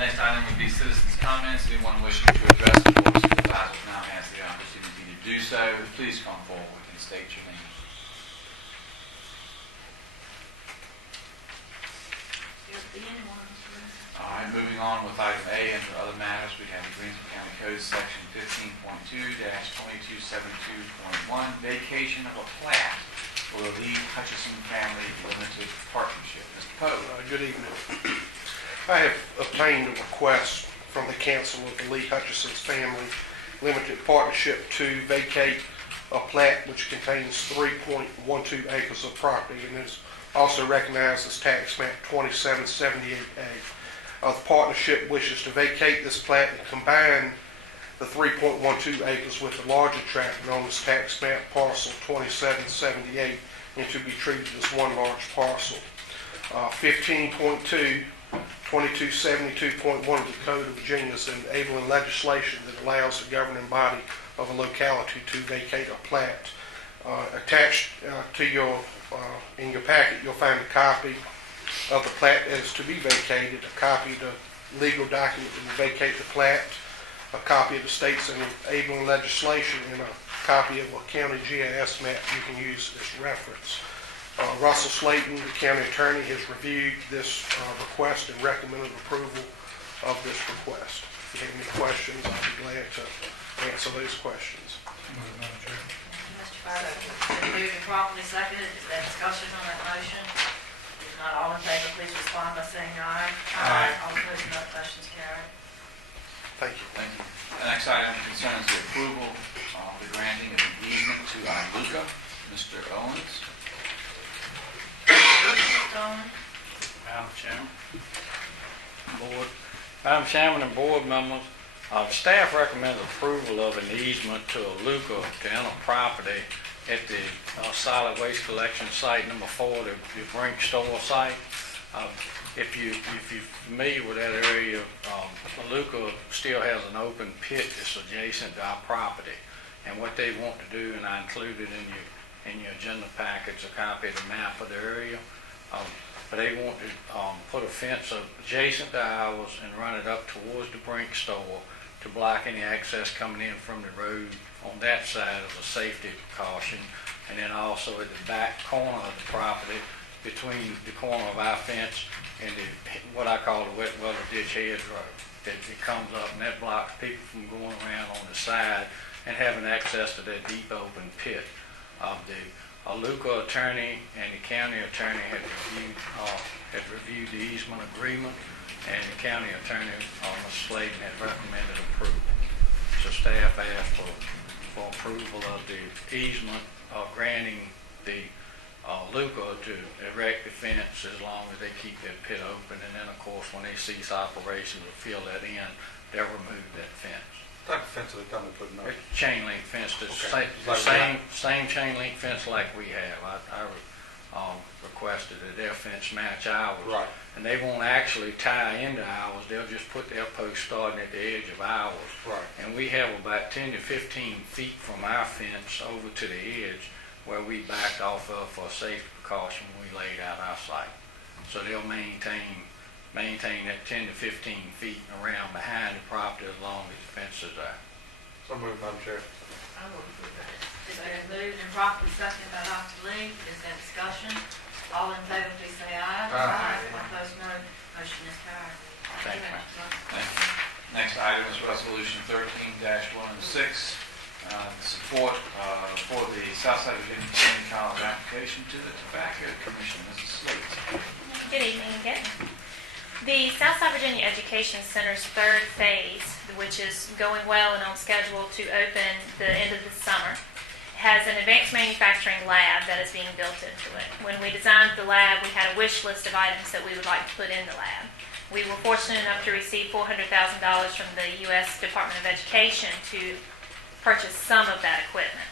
Next item would be citizens' comments. Anyone wishing to address the Board of Supervisors now has the opportunity to do so. Please come forward and state your name. All right, moving on with item A and other matters, we have the Greensville County Code Section 15.2-2272.1, vacation of a plat for the Lee Hutchison Family Limited Partnership. Mr. Poe. Good evening. I have obtained a request from the council of the Lee Hutchison Family Limited Partnership to vacate a plat which contains 3.12 acres of property and is also recognized as tax map 2778A. The partnership wishes to vacate this plat and combine the 3.12 acres with the larger tract known as tax map parcel 2778 and to be treated as one large parcel. 15.2 2272.1 of the Code of Virginia is enabling legislation that allows the governing body of a locality to vacate a plat. Attached to in your packet, you'll find a copy of the plat that is to be vacated, a copy of the legal document that will vacate the plat, a copy of the state's enabling legislation, and a copy of a county GIS map you can use as reference. Russell Slayton, the county attorney, has reviewed this request and recommended approval of this request. If you have any questions, I'll be glad to answer those questions. Mr. Poe, it's moved and properly seconded. Is there discussion on that motion? If not, all in favor, please respond by saying aye. Aye. All opposed, no. Questions carried. Thank you. Thank you. The next item concerns the approval of the granting of an easement to Iluka. Mr. Owens. Madam Chairman and board members, staff recommends approval of an easement to Iluka to enter property at the solid waste collection site number 4, the Brink store site. If you're familiar with that area, Iluka still has an open pit that's adjacent to our property, and what they want to do, and I included in your agenda package a copy of the map of the area. But they want to put a fence adjacent to ours and run it up towards the Brink store to block any access coming in from the road on that side as a safety precaution. And then also at the back corner of the property, between the corner of our fence and what I call the wet weather ditch hedge road. It comes up and that blocks people from going around on the side and having access to that deep open pit. The Iluka attorney and the county attorney had reviewed the easement agreement, and the county attorney, Mr. Slayton, had recommended approval. So staff asked for approval of the easement granting the Iluka to erect the fence as long as they keep that pit open, and then of course when they cease operations to fill that in, they'll remove that fence. What type of fence are they coming to put in? It's chain link fence. Okay. Same chain link fence like we have. I requested that their fence match ours. Right. And they won't actually tie into ours. They'll just put their post starting at the edge of ours. Right. And we have about 10 to 15 feet from our fence over to the edge where we backed off of for safety precaution when we laid out our site. So they'll maintain that 10 to 15 feet around behind the property as long as the fence is there. So moved, Madam Chair. I will approve that. It's been moved and properly seconded by Dr. Lee. Is there discussion? All in favor, please say aye. Aye. All opposed, no. Motion is carried. Thank you. Thank you. Next item is Resolution 13-106, support for the Southside Virginia Community College application to the Tobacco Commission. Mrs. Slate. Good evening again. The Southside Virginia Education Center's third phase, which is going well and on schedule to open the end of the summer, has an advanced manufacturing lab that is being built into it. When we designed the lab, we had a wish list of items that we would like to put in the lab. We were fortunate enough to receive $400,000 from the U.S. Department of Education to purchase some of that equipment.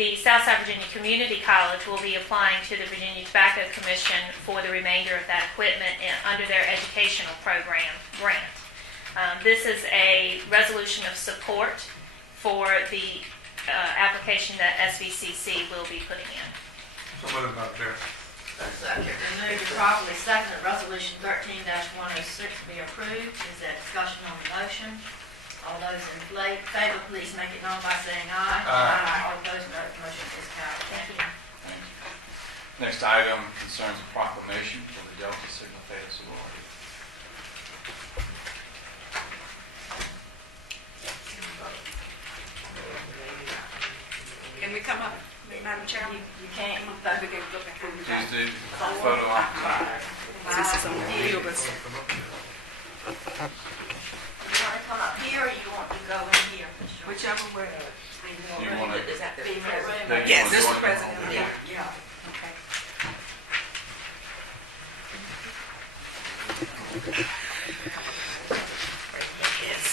The Southside Virginia Community College will be applying to the Virginia Tobacco Commission for the remainder of that equipment under their educational program grant. This is a resolution of support for the application that SVCC will be putting in. So moved, Madam Chair. Second. Been moved and properly seconded, resolution 13-106 be approved. Is there discussion on the motion? All those in favor, please make it known by saying aye. Aye. All opposed, no. Motion is carried. Thank you. Thank you. Next item concerns a proclamation for the Delta Sigma Theta sorority. Can we come up, Madam Chairman? You can't. We can go back. Please do. Photo op. This is on the field. You want to come up here, or you want to go in here? Whichever way. You want to? Female room. Yes, Mr. Mr. President. Yeah, yeah. Okay. Yes.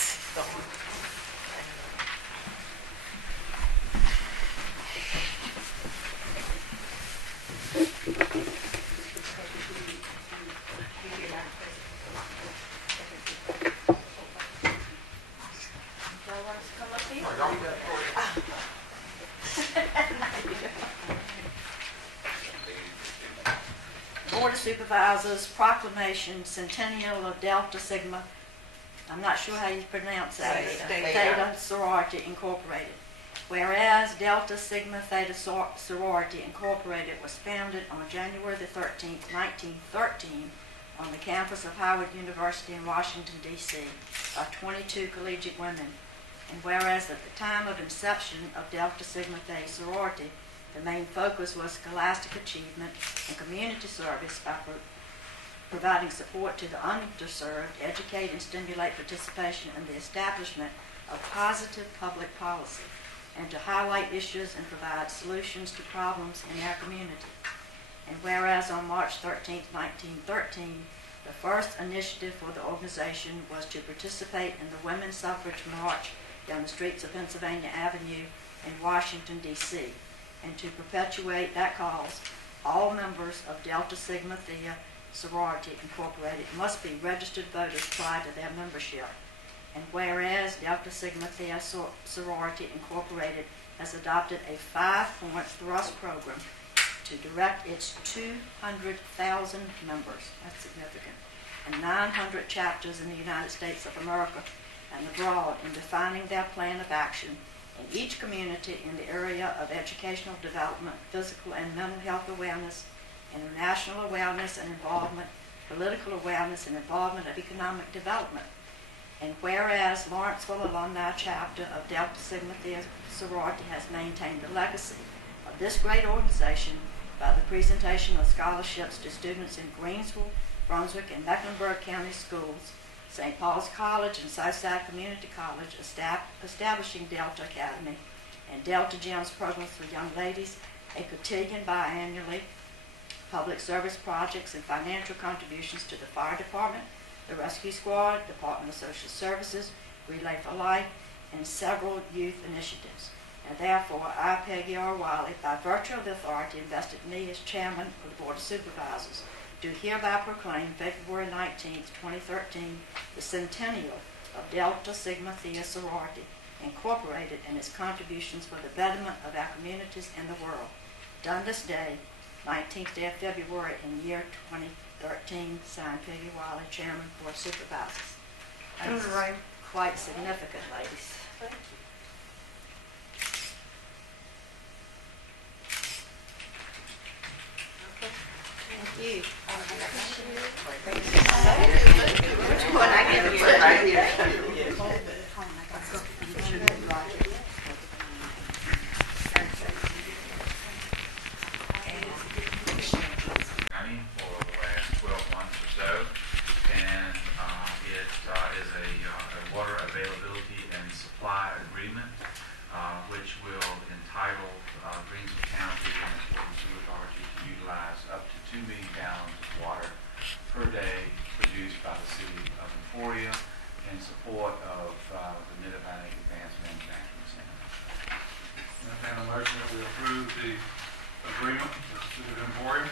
Joe wants to come up here? Board of Supervisors proclamation centennial of Delta Sigma, I'm not sure how you pronounce that. Theta Sorority Incorporated. Whereas Delta Sigma Theta Sorority Incorporated was founded on January the 13th, 1913 on the campus of Howard University in Washington, D.C. by 22 collegiate women. And whereas at the time of inception of Delta Sigma Theta Sorority, the main focus was scholastic achievement and community service by providing support to the underserved, educate and stimulate participation in the establishment of positive public policy, and to highlight issues and provide solutions to problems in our community. And whereas on March 13, 1913, the first initiative for the organization was to participate in the Women's Suffrage March down the streets of Pennsylvania Avenue in Washington, D.C., and to perpetuate that cause, all members of Delta Sigma Theta Sorority Incorporated must be registered voters prior to their membership. And whereas Delta Sigma Theta Sorority Incorporated has adopted a 5-point thrust program to direct its 200,000 members, that's significant, and 900 chapters in the United States of America and abroad in defining their plan of action in each community in the area of educational development, physical and mental health awareness, international awareness and involvement, political awareness and involvement of economic development. And whereas Lawrenceville Alumni Chapter of Delta Sigma Theta Sorority has maintained the legacy of this great organization by the presentation of scholarships to students in Greensville, Brunswick, and Mecklenburg County schools, St. Paul's College and Southside Community College establishing Delta Academy, and Delta Gems programs for young ladies, a cotillion biannually, public service projects and financial contributions to the fire department, the rescue squad, Department of Social Services, Relay for Life, and several youth initiatives. And therefore, I, Peggy R. Wiley, by virtue of the authority invested in me as chairman of the Board of Supervisors, do hereby proclaim February 19, 2013, the centennial of Delta Sigma Theta Sorority Incorporated and its contributions for the betterment of our communities and the world. Done this day, 19th day of February in year 2013, signed Peggy Wiley, Chairman, Board of Supervisors. That's quite significant, ladies. Thank you. Thank you. Which one I get to put right here? County for the last 12 months or so, and it is a water availability and supply agreement, which will entitle Greensville County and its Water and Sewer Authority to utilize up to 2 million gallons of water per day produced by the city of Emporia in support of the Mid-Atlantic Advanced Manufacturing Center. Entertain a motion that we approve the agreement with the city of Emporium.